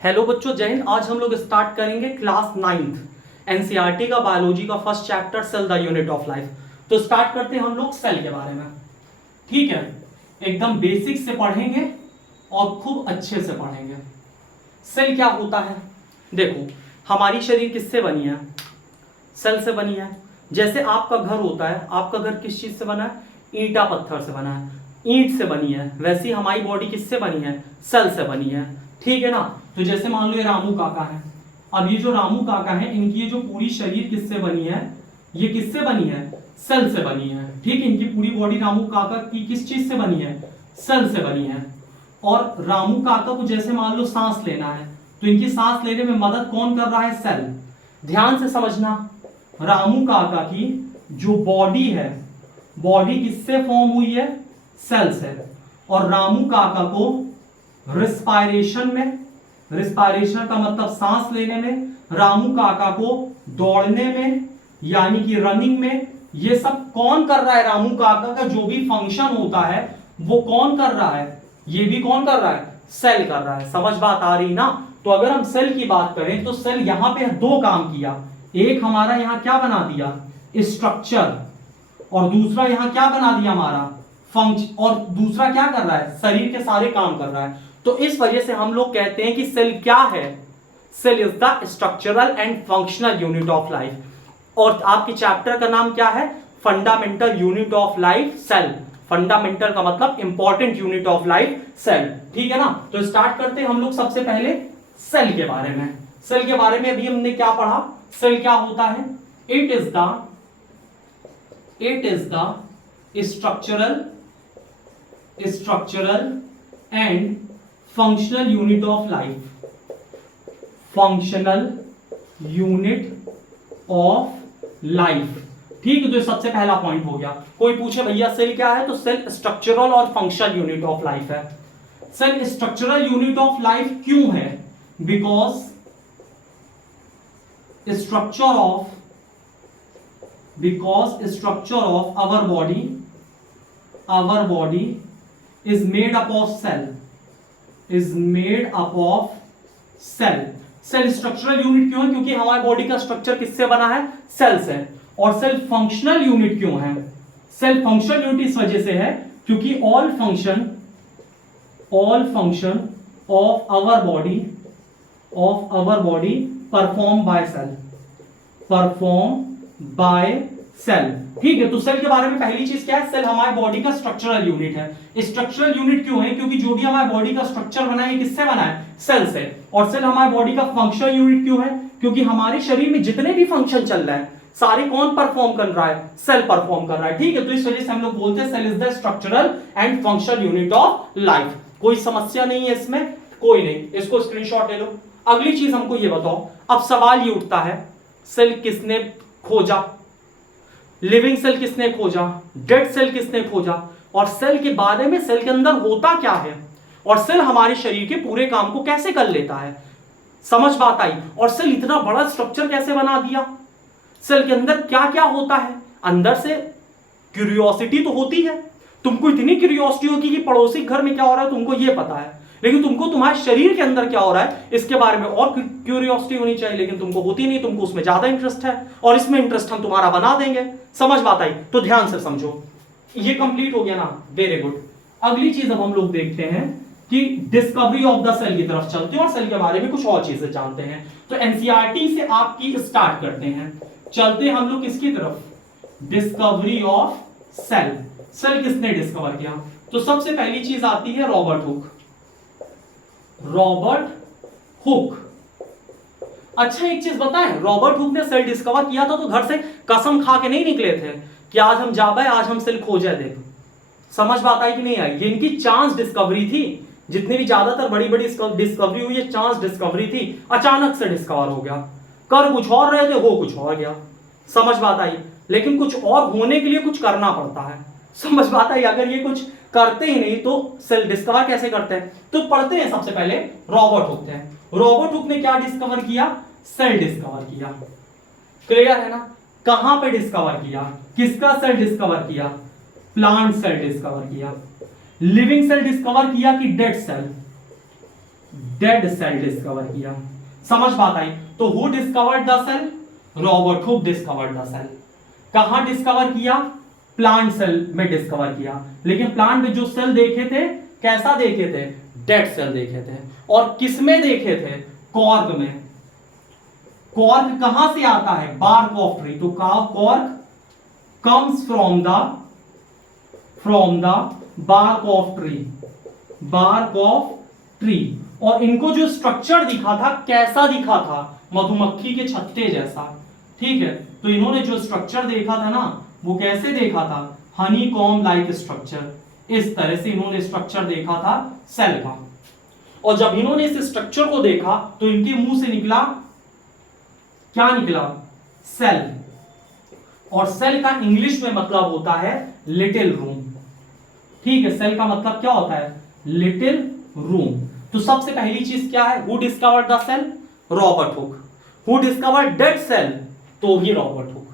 Hello बच्चों, जय हिंद। आज हम लोग स्टार्ट करेंगे क्लास 9th एनसीईआरटी का बायोलॉजी का first chapter cell the unit of life. तो स्टार्ट करते हैं हम लोग सेल के बारे में। ठीक है, एकदम बेसिक से पढ़ेंगे और खूब अच्छे से पढ़ेंगे। सेल क्या होता है? देखो, हमारी शरीर किससे बनी है? सेल से बनी है। जैसे आपका घर होता है, आपका घर किस चीज से बना है? ईंटा पत्थर से बना है, ईंट से बनी है। वैसी हमारी बॉडी किससे बनी है? सेल से बनी है। ठीक है ना? तो जैसे मान लो ये रामू काका है। अब ये जो रामू काका है, इनकी ये जो पूरी शरीर किससे बनी है? ये किससे बनी है? सेल से बनी है। ठीक, इनकी पूरी बॉडी रामू काका की किस चीज से बनी है? सेल से बनी है। और रामू काका को जैसे मान लो सांस लेना है, तो इनकी सांस लेने में मदद कौन कर रहा है? सेल। ध्यान से समझना, रामू काका की जो बॉडी है, बॉडी किससे फॉर्म हुई है? सेल से। और रामू काका को रिस्पायरेशन में, रिस्पायरेशन का मतलब सांस लेने में, रामू काका को दौड़ने में यानी कि रनिंग में, ये सब कौन कर रहा है? रामू काका का जो भी फंक्शन होता है वो कौन कर रहा है? ये भी कौन कर रहा है? सेल कर रहा है। समझ बात आ रही ना? तो अगर हम सेल की बात करें तो सेल यहां पे दो काम किया। एक हमारा यहां क्या बना दिया? स्ट्रक्चर। और दूसरा यहां क्या बना दिया? हमारा फंक्शन। और दूसरा क्या कर रहा है? शरीर के सारे काम कर रहा है। तो इस वजह से हम लोग कहते हैं कि सेल क्या है? Cell is the structural and functional unit of life. और आपके चैप्टर का नाम क्या है? Fundamental unit of life, cell. Fundamental का मतलब important unit of life, cell. ठीक है ना? तो स्टार्ट करते हैं हम लोग सबसे पहले सेल के बारे में। सेल के बारे में अभी हमने क्या पढ़ा? सेल क्या होता है? It is the structural and functional unit of life. Functional unit of life. ठीक है, तो सबसे पहला पॉइंट हो गया। कोई पूछे भैया सेल क्या है, तो सेल स्ट्रक्चरल और फंक्शनल यूनिट ऑफ लाइफ है। Cell structural unit of life क्यों है? Because structure of our body is made up of cell। Cell structural unit क्यों है? क्योंकि हमारी बॉडी का स्ट्रक्चर किससे बना है? सेल से। और सेल फंक्शनल यूनिट क्यों है? सेल फंक्शनल यूनिट इस वजह से है क्योंकि all function of our body perform by cell. ठीक है, तो सेल के बारे में पहली चीज क्या है? सेल हमारी बॉडी का स्ट्रक्चरल यूनिट है। स्ट्रक्चरल यूनिट क्यों है? क्योंकि जो भी हमारी बॉडी का स्ट्रक्चर बना है किससे बना है? सेल से। और सेल हमारी बॉडी का फंक्शनल यूनिट क्यों है? क्योंकि हमारे शरीर में जितने भी फंक्शन चल रहा है सारे कौन परफॉर्म कर रहा है? सेल परफॉर्म कर रहा है। ठीक है, तो इस वजह से हम लोग बोलते हैं cell is the structural and functional unit of life. कोई समस्या नहीं है इसमें? कोई नहीं, इसको स्क्रीनशॉट ले लो। अगली चीज हमको ये बताओ, अब सवाल ये उठता है, सेल किसने खोजा? लिविंग सेल किसने खोजा? डेड सेल किसने खोजा? और सेल के बारे में, सेल के अंदर होता क्या है, और सेल हमारे शरीर के पूरे काम को कैसे कर लेता है? समझ बात आई? और सेल इतना बड़ा स्ट्रक्चर कैसे बना दिया? सेल के अंदर क्या क्या होता है? अंदर से क्यूरियोसिटी तो होती है। तुमको इतनी क्यूरियोसिटी होगी कि पड़ोसी घर में क्या हो रहा है तुमको ये पता है, लेकिन तुमको तुम्हारे शरीर के अंदर क्या हो रहा है इसके बारे में और क्यूरियोसिटी होनी चाहिए, लेकिन तुमको होती नहीं। तुमको उसमें ज्यादा इंटरेस्ट है और इसमें इंटरेस्ट हम तुम्हारा बना देंगे। समझ बात आई? तो ध्यान से समझो। ये कंप्लीट हो गया ना? Very good. अगली चीज अब हम लोग देखते हैं कि डिस्कवरी ऑफ द सेल की तरफ चलते हैं और सेल के बारे में कुछ और चीजें जानते हैं। तो एनसीईआरटी से आपकी स्टार्ट करते हैं। चलते हैं हम लोग किसकी तरफ? Discovery of cell. सेल किसने डिस्कवर किया? तो सबसे पहली चीज आती है रॉबर्ट हुक। अच्छा, एक चीज बताएं, रॉबर्ट हुक ने सेल डिस्कवर किया था तो घर से कसम खा के नहीं निकले थे कि आज हम जाबे, आज हम सेल खोजे देख। समझ बात आई कि नहीं आई? ये इनकी चांस डिस्कवरी थी। जितनी भी ज्यादातर बड़ी बड़ी डिस्कवरी हुई है चांस डिस्कवरी थी। अचानक से डिस्कवर हो गया। कर कुछ और रहे थे, हो कुछ और गया। समझ बात आई? लेकिन कुछ और होने के लिए कुछ करना पड़ता है। समझ बात आई? अगर ये कुछ करते ही नहीं तो सेल डिस्कवर कैसे करते हैं? तो पढ़ते हैं सबसे पहले रॉबर्ट हुक ने। रॉबर्ट हुक ने क्या डिस्कवर किया? सेल डिस्कवर किया। क्लियर है ना? कहां पे डिस्कवर किया? किसका सेल डिस्कवर किया? प्लांट सेल डिस्कवर किया। लिविंग सेल डिस्कवर किया कि dead cell? Dead cell discover किया। समझ बात आई? तो who discovered the cell? Robert Hooke discovered the cell. कहां डिस्कवर किया? प्लांट सेल में डिस्कवर किया। लेकिन प्लांट में जो सेल देखे थे कैसा देखे थे? डेड सेल देखे थे। और किस में देखे थे? कॉर्क में। कॉर्क कहां से आता है? Bark of tree. तो cork comes from the bark of tree, bark of tree. और इनको जो स्ट्रक्चर दिखा था कैसा दिखा था? मधुमक्खी के छत्ते जैसा। ठीक है, तो इन्होंने जो स्ट्रक्चर देखा था ना वो कैसे देखा था? Honey comb like structure. इस तरह से इन्होंने स्ट्रक्चर देखा था सेल का। और जब इन्होंने इस स्ट्रक्चर को देखा तो इनके मुंह से निकला क्या? निकला सेल। और सेल का इंग्लिश में मतलब होता है लिटिल रूम। ठीक है, सेल का मतलब क्या होता है? Little room. तो सबसे पहली चीज क्या है? Who discovered the cell? Robert Hooke. Who discovered dead cell? तो भी रॉबर्ट हुक।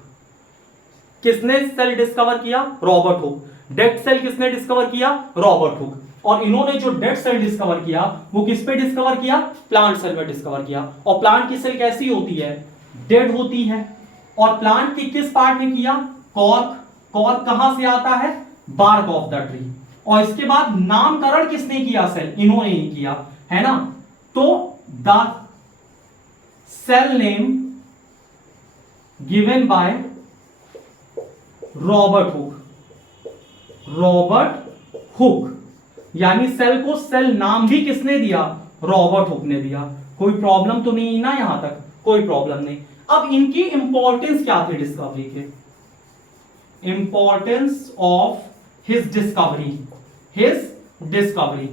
किसने सेल डिस्कवर किया? Robert Hooke. डेड सेल किसने डिस्कवर किया? Robert Hooke. और इन्होंने जो डेड सेल डिस्कवर किया वो किस पे डिस्कवर किया? प्लांट सेल में डिस्कवर किया। और प्लांट की सेल कैसी होती है? डेड होती है। और प्लांट की किस पार्ट में किया? कॉर्क। कॉर्क कहां से आता है? Bark of the tree. और इसके बाद नामकरण किसने किया? सेल, इन्होंने ही किया, है ना? तो the cell name given by Robert Hooke. Robert Hooke, यानी सेल को सेल नाम भी किसने दिया? रॉबर्ट हुक ने दिया। कोई प्रॉब्लम तो नहीं ना? यहां तक कोई प्रॉब्लम नहीं। अब इनकी इंपॉर्टेंस क्या थी डिस्कवरी के? Importance of his discovery. His discovery,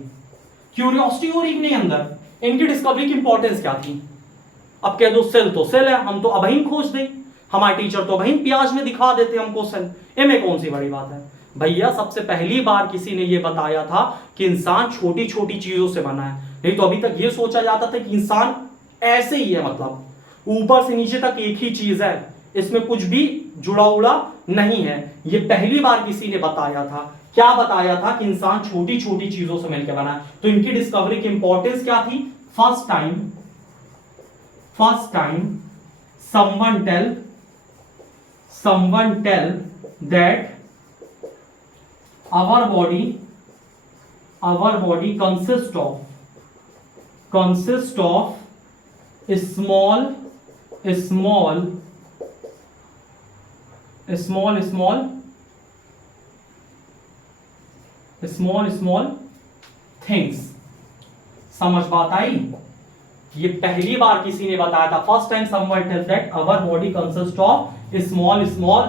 curiosity हो रही नहीं अंदर, इनकी डिस्कवरी की इंपॉर्टेंस क्या थी? अब कह दो सेल तो सेल है, हम तो अबहिन खोज दें, हमारे टीचर तो अबहिन प्याज में दिखा देते हमको सेल, इनमें कौन सी बड़ी बात है? भैया सबसे पहली बार किसी ने यह बताया था कि इंसान छोटी छोटी चीजों से बना है। नहीं तो अभी तक यह सोचा जाता था कि इंसान ऐसे ही है, मतलब ऊपर से नीचे तक एक ही चीज है, इसमें कुछ भी जुड़ा उड़ा नहीं है। ये पहली बार किसी ने बताया था। क्या बताया था? कि इंसान छोटी छोटी चीजों से मिलकर बना है। तो इनकी डिस्कवरी की इंपॉर्टेंस क्या थी? First time someone tell that our body consists of small things. समझ बात आई? ये पहली बार किसी ने बताया था। First time someone tells that our body consist of small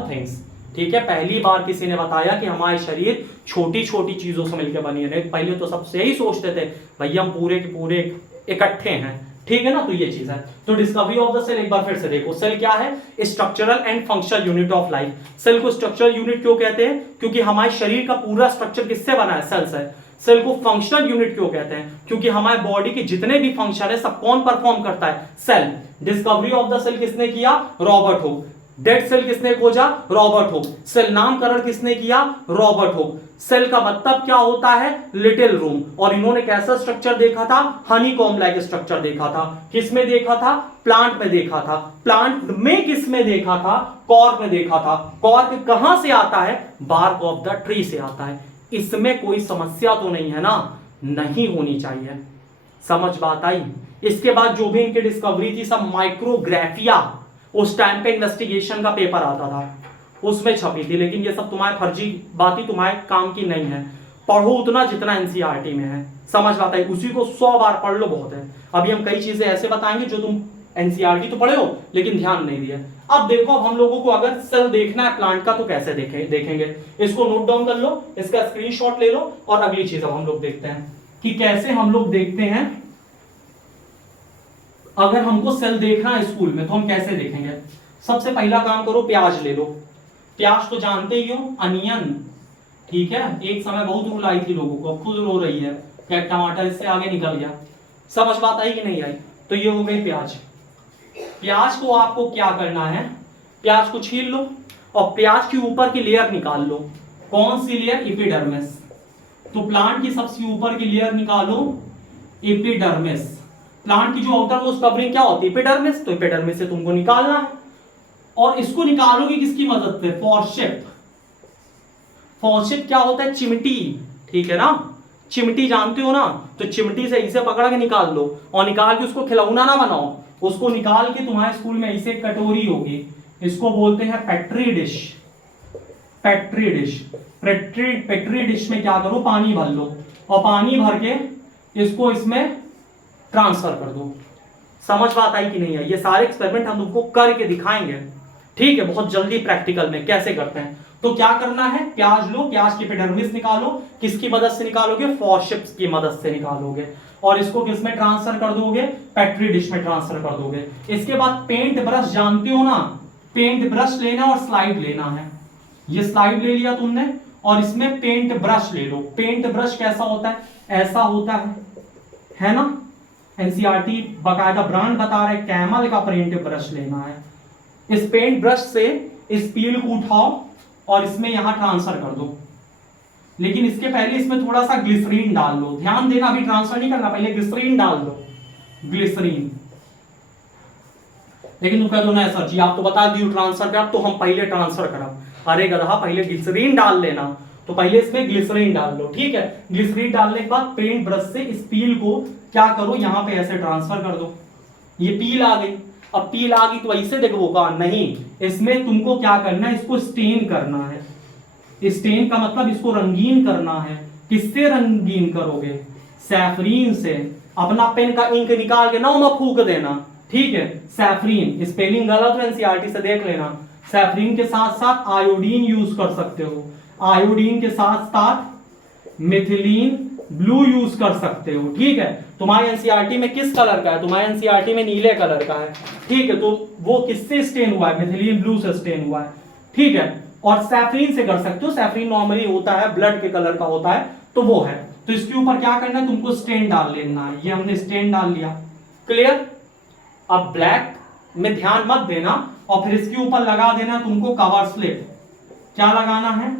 things. ठीक है, पहली बार किसी ने बताया कि हमारे शरीर छोटी छोटी चीजों से मिलकर बनी है। पहले तो सबसे यही सोचते थे भैया हम पूरे के पूरे इकट्ठे हैं। ठीक है ना? तो ये चीज है। तो डिस्कवरी ऑफ द सेल एक बार फिर से देखो। सेल क्या है? Structural and functional unit of life. Cell को स्ट्रक्चरल यूनिट क्यों कहते हैं? क्योंकि हमारे शरीर का पूरा स्ट्रक्चर किससे बना है? सेल से। सेल को फंक्शनल यूनिट क्यों कहते हैं? क्योंकि हमारे बॉडी के जितने भी फंक्शन है सब कौन परफॉर्म करता है? Cell. Discovery of the cell किसने किया? Robert Hooke. डेड सेल किसने खोजा? Robert Hooke. सेल नामकरण किसने किया? Robert hook. सेल का मतलब क्या होता है? Little room. और इन्होंने कैसा स्ट्रक्चर देखा था? हनीकॉम्ब लाइक स्ट्रक्चर देखा था। किस में देखा था? प्लांट में देखा था। प्लांट में किस में देखा था? कॉर्क में देखा था। कॉर्क कहां से आता है? बार्क ऑफ द ट्री से आता है। इसमें कोई समस्या तो नहीं है ना? नहीं होनी चाहिए। समझ बात आई? इसके बाद जो भी इनकी डिस्कवरी थी सब माइक्रोग्राफिया, उस टाइम पे इन्वेस्टिगेशन का पेपर आता था उसमें छपी थी। लेकिन ये सब तुम्हारे फर्जी बातें तुम्हारे काम की नहीं है। पढ़ो उतना जितना एनसीईआरटी में है। समझ बात आई? उसी को 100 बार पढ़ लो, बहुत है। अभी हम कई चीजें ऐसे बताएंगे जो तुम एनसीईआरटी तो पढ़े हो लेकिन ध्यान नहीं दिया। अब देखो, अब हम लोगों को अगर सेल देखना है प्लांट का तो कैसे देखेंगे। इसको नोट डाउन कर लो, इसका स्क्रीनशॉट ले लो और अगली चीज अब हम लोग देखते हैं कि कैसे हम लोग देखते हैं। अगर हमको सेल देखना है स्कूल में तो हम कैसे देखेंगे? सबसे पहला काम करो, प्याज ले लो। प्याज तो जानते ही हो, अनियन। ठीक है, एक समय बहुत रूल आई थी लोगों को, अब खुद रो रही है क्या टमाटर इससे आगे निकल गया। समझ बात आई कि नहीं आई? तो ये हो गई प्याज। प्याज को आपको क्या करना है? प्याज को छील लो और प्याज के ऊपर की लेयर निकाल लो। कौन सी लेयर? एपिडर्मिस। तो प्लांट की सबसे ऊपर की लेयर निकालो, एपिडर्मिस। प्लांट की जो आउटर मोस्ट कवरिंग क्या होती है? एपिडर्मिस। तो एपिडर्मिस से तुमको निकालना है, और इसको निकालोगे किसकी मदद से? फॉरसेप्स। फॉरसेप्स क्या होता है? चिमटी, ठीक है ना, चिमटी जानते हो ना, तो चिमटी से इसे पकड़ के निकाल लो, और निकाल के उसको खिलौना ना बनाओ, उसको निकाल के तुम्हारे स्कूल में ऐसे कटोरी होगी, इसको बोलते हैं petri dish. Petri dish, petri dish में क्या करो? पानी भर लो, और पानी भर के इसको इसमें ट्रांसफर कर दो। समझ बात आई कि नहीं आई? ये सारे एक्सपेरिमेंट हम तुमको करके दिखाएंगे, ठीक है, बहुत जल्दी प्रैक्टिकल में कैसे करते हैं। तो क्या करना है? प्याज लो, प्याज की एपिडर्मिस निकालो, किसकी मदद से निकालोगे? फॉरसेप्स की मदद से निकालोगे, और इसको किस में ट्रांसफर कर दोगे? पेट्री डिश में ट्रांसफर कर दोगे। इसके बाद पेंट ब्रश जानते हो ना, पेंट ब्रश लेना और स्लाइड लेना है। ये स्लाइड ले लिया तुमने, और इसमें पेंट ब्रश ले लो। पेंट ब्रश कैसा होता है? ऐसा होता है ना? एनसीईआरटी बाकायदा ब्रांड बता रहा है, कैमल का पेंट ब्रश लेना है। इस पेंट ब्रश से इस पील को उठाओ और इसमें यहां ट्रांसफर कर दो, लेकिन इसके पहले इसमें थोड़ा सा ग्लिसरीन डाल लो। ध्यान देना, अभी ट्रांसफर नहीं करना, पहले ग्लिसरीन डाल दो, ग्लिसरीन। लेकिन तुम कह दो ना सर जी आप तो बता दियो ट्रांसफर कर, तो हम पहले ट्रांसफर करब। अरे गधा, पहले ग्लिसरीन डाल लेना, तो पहले इसमें ग्लिसरीन डाल लो, ठीक है। ग्लिसरीन डालने के बाद पेंट ब्रश से इस पील को क्या करो? यहां पे ऐसे ट्रांसफर कर दो। ये पील आ गई। अब पील आ गई तो ऐसे देखो का नहीं, इसमें तुमको क्या करना है? इसको स्टेन करना है। स्टेन का मतलब इसको रंगीन करना है। किससे रंगीन करोगे? सैफरीन से। अपना पेन का इंक निकाल के नाव में फूक देना, ठीक है। सैफरीन, स्पेलिंग गलत है एनसीईआरटी से देख लेना। सैफरीन के साथ साथ आयोडीन यूज कर सकते हो, आयोडीन के साथ साथ मिथिलीन ब्लू यूज कर सकते हो, ठीक है। तुम्हारे एनसीईआरटी में किस कलर का है? तुम्हारे एनसीईआरटी में नीले कलर का है, ठीक है। तो वो किससे स्टेन हुआ है? मिथिलीन ब्लू से स्टेन हुआ है, ठीक है। और सैफरीन से कर सकते हो। सैफरीन नॉर्मली होता है ब्लड के कलर का होता है, तो वो है। तो इसके ऊपर क्या करना है? तुमको स्टेन डाल लेना है। ये हमने स्टेन डाल लिया, क्लियर। अब ब्लैक में ध्यान मत देना, और फिर इसके ऊपर लगा देना तुमको कवर स्लिप। क्या लगाना है?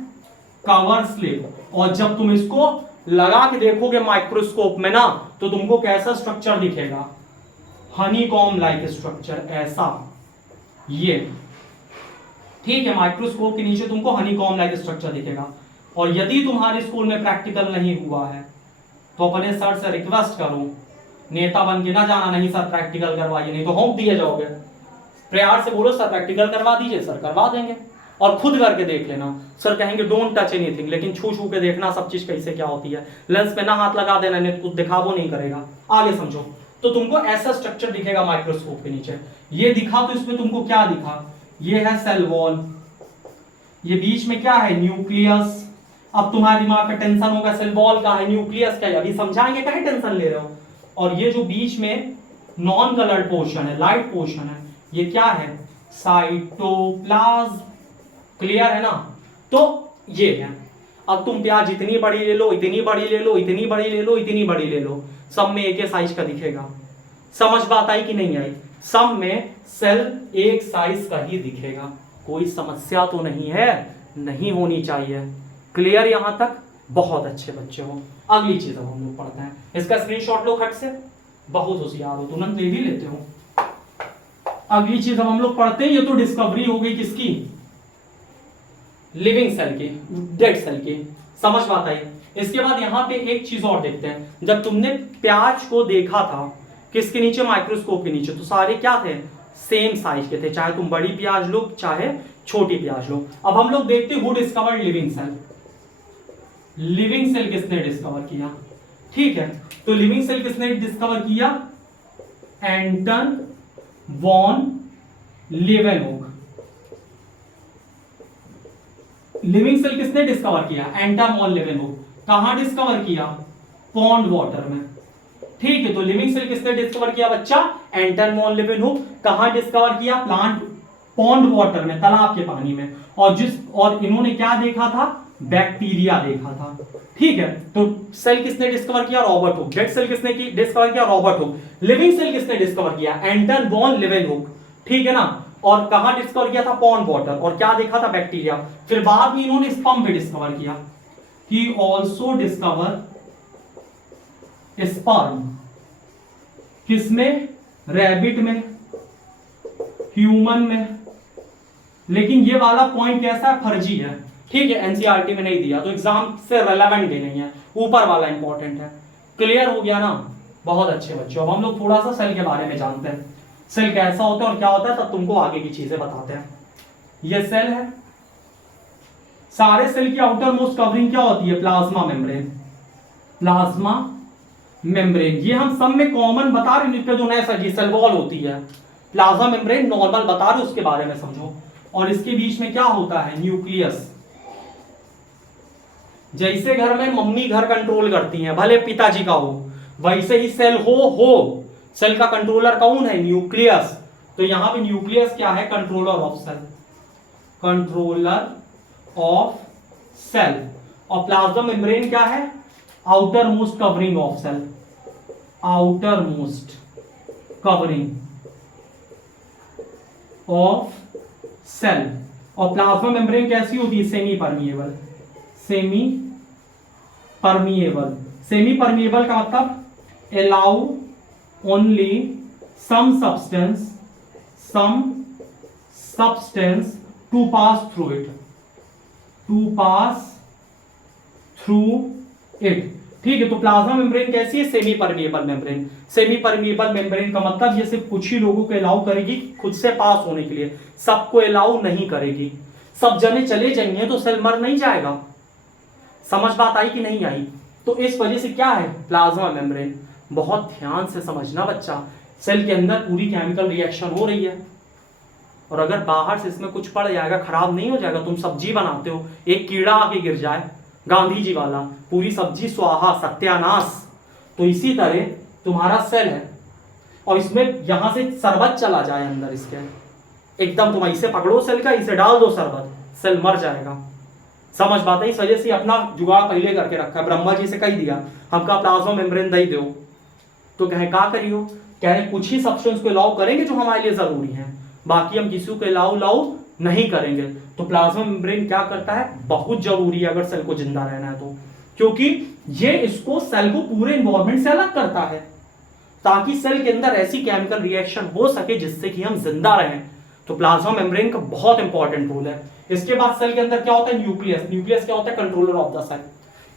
Cover slip. और जब तुम इसको लगा के देखोगे माइक्रोस्कोप में ना, तो तुमको कैसा स्ट्रक्चर दिखेगा? हनीकॉम्ब लाइक स्ट्रक्चर, ऐसा, ये, ठीक है। माइक्रोस्कोप के नीचे तुमको हनीकॉम्ब लाइक स्ट्रक्चर दिखेगा। और यदि तुम्हारे स्कूल में प्रैक्टिकल नहीं हुआ है तो अपने सर से रिक्वेस्ट करो, नेता बन के ना जाना, नहीं सर प्रैक्टिकल करवाइए, नहीं तो होम दिए जाओगे। प्यार से बोलो सर प्रैक्टिकल करवा दीजिए, सर करवा देंगे। और खुद करके देख लेना, सर कहेंगे डोंट टच एनीथिंग, लेकिन छू छू के देखना सब चीज कैसे क्या होती है। लेंस पे ना हाथ लगा देना, नहीं तो कुछ दिखावो नहीं करेगा। आगे समझो। तो तुमको ऐसा स्ट्रक्चर दिखेगा माइक्रोस्कोप के नीचे। ये दिखा तो इसमें तुमको क्या दिखा? ये है सेल वॉल, ये बीच में क्या है? न्यूक्लियस। अब तुम्हारे दिमाग में टेंशन होगा सेल वॉल का है, न्यूक्लियस क्या है, अभी समझाएंगे, कहे टेंशन ले रहे हो। और ये जो बीच में नॉन कलर्ड पोर्शन है, लाइट पोर्शन है, ये क्या है? साइटोप्लाज्म, क्लियर है ना। तो ये है। अब तुम प्याज इतनी बड़ी ले लो, इतनी बड़ी ले लो, इतनी बड़ी ले लो, इतनी बड़ी ले लो, सब में एक साइज का दिखेगा। समझ बात आई कि नहीं आई? सब में सेल एक साइज का ही दिखेगा, कोई समस्या तो नहीं है, नहीं होनी चाहिए। क्लियर यहां तक? बहुत अच्छे बच्चे हो। अगली चीज अब हम लोग पढ़ते हैं, इसका स्क्रीनशॉट लो खट से, बहुत होशियार हो, तुरंत ले भी लेते हो। अगली चीज अब हम लोग पढ़ते हैं, ये तो डिस्कवरी हो गई किसकी? लिविंग सेल की, डेड सेल की। समझ बात आई? इसके बाद यहां पे एक चीज और देखते हैं। जब तुमने प्याज को देखा था किसके नीचे? माइक्रोस्कोप के नीचे, तो सारे क्या थे? सेम साइज के थे, चाहे तुम बड़ी प्याज लो चाहे छोटी प्याज लो। अब हम लोग देखते हैं who discovered living cell. Living cell किसने डिस्कवर किया? ठीक है, तो लिविंग सेल किसने डिस्कवर किया? Anton van Leeuwenhoek. Living cell किसने डिस्कवर किया? Anton van Leeuwenhoek. कहां डिस्कवर किया? पॉन्ड वाटर में। ठीक है, तो लिविंग सेल किसने डिस्कवर किया बच्चा? एंटन वॉन लेवेनहुक। कहां डिस्कवर किया? प्लांट पॉन्ड वाटर में, तालाब के पानी में। और इन्होंने क्या देखा था? बैक्टीरिया देखा था। ठीक है, तो सेल किसने डिस्कवर किया? Robert Hooke. डेड सेल किसने डिस्कवर किया? Robert hook. लिविंग सेल किसने डिस्कवर किया? Anton van लेवेनहुक। ठीक है ना। और कहां डिस्कवर किया था? Pond water. और क्या देखा था? बैक्टीरिया। फिर बाद में इन्होंने स्पर्म भी डिस्कवर किया। He also discover sperm. किसमें? रैबिट में, ह्यूमन में। लेकिन ये वाला पॉइंट कैसा है? फर्जी है, ठीक है, एनसीईआरटी में नहीं दिया तो एग्जाम से रेलेवेंट ही नहीं है, ऊपर वाला इंपॉर्टेंट है। क्लियर हो गया ना? बहुत अच्छे बच्चों, अब हम लोग थोड़ा सा सेल के बारे में जानते हैं, सेल कैसा होता है और क्या होता है, तब तुमको आगे की चीजें बताते हैं। ये सेल है, सारे सेल की आउटर मोस्ट कवरिंग क्या होती है? Plasma membrane. प्लाज्मा मेम्ब्रेन ये हम सब में कॉमन बता रहे हैं, इसके जो नया सजी सेल वॉल होती है, प्लाज्मा मेम्ब्रेन नॉर्मल बता रहे, उसके बारे में समझो। और इसके बीच में क्या होता है? न्यूक्लियस। जैसे घर में मम्मी घर कंट्रोल करती हैं, भले पिताजी का हो, वैसे ही सेल हो सेल का कंट्रोलर कौन है? न्यूक्लियस। तो यहां पे न्यूक्लियस क्या है? Controller of cell, controller of cell. और प्लाज्मा मेम्ब्रेन क्या है? Outer most covering of cell, outer most covering of cell. और प्लाज्मा मेम्ब्रेन कैसी होती है? Semi permeable, semi permeable. Semi permeable का मतलब allow only some substance to pass through it, to pass through it. ठीक है, तो प्लाज्मा मेम्ब्रेन कैसी है? Semi permeable membrane. Semi permeable membrane का मतलब ये सिर्फ कुछ ही लोगों को अलाउ करेगी खुद से पास होने के लिए, सबको अलाउ नहीं करेगी। सब जने चले जाएंगे तो सेल मर नहीं जाएगा। समझ बात आई कि नहीं आई? तो इस वजह से क्या है? Plasma membrane. बहुत ध्यान से समझना बच्चा, सेल के अंदर पूरी केमिकल रिएक्शन हो रही है, और अगर बाहर से इसमें कुछ पड़ जाएगा, खराब नहीं हो जाएगा। तुम सब्जी बनाते हो, एक कीड़ा आके गिर जाए, गांधी जी वाला, पूरी सब्जी स्वाहा, सत्यानाश। तो इसी तरह तुम्हारा सेल है, और इसमें यहां से शरबत चला जाए अंदर इसके, एकदम तुम इसे पकड़ो सेल का, इसे डाल दो शरबत, सेल मर जाएगा। समझ बात है? इस वजह से अपना जुगाड़ पहले करके रखा है। ब्रह्मा जी से कह दिया हमका प्लाज्मा मेम्ब्रेन दे दो, तो कहे का करियो? कह रहे कुछ ही सब्सटेंस को अलाउ करेंगे जो हमारे लिए जरूरी है, बाकी हम किसी को अलाउ नहीं करेंगे। तो प्लाज्मा मेम्ब्रेन क्या करता है? बहुत जरूरी है अगर सेल को जिंदा रहना है तो, क्योंकि ये इसको सेल को पूरे एनवायरनमेंट से अलग करता है, ताकि सेल के अंदर ऐसी केमिकल रिएक्शन हो सके जिससे कि हम जिंदा रहें। तो प्लाज्मा मेम्ब्रेन का बहुत इंपॉर्टेंट रोल है। इसके बाद सेल के अंदर क्या होता है? न्यूक्लियस। न्यूक्लियस क्या होता है? Controller of the cell.